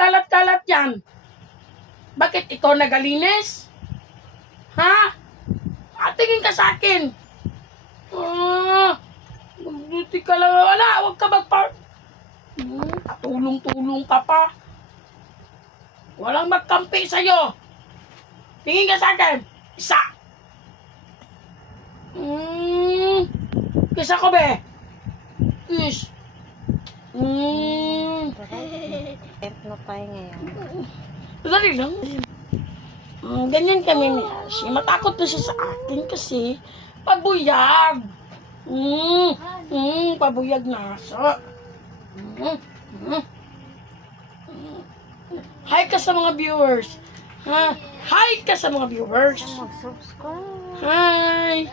kalat-kalat yan? Bakit ikaw nagalinis? Ha? Tingin ka sa akin. Buti ka lang. Wala, huwag ka tulong-tulong ka pa. Walang magkampi sa'yo. Tingin ka sa akin. Isa. Kisa ko, be. Ish. Na tayo ngayon. Dali lang. Ganyan kami ni Ashi. Matakot na siya sa akin kasi pabuyag. Pabuyag na siya. Hi ka sa mga viewers. Ha? Hi ka sa mga viewers. Mag-subscribe. Hi.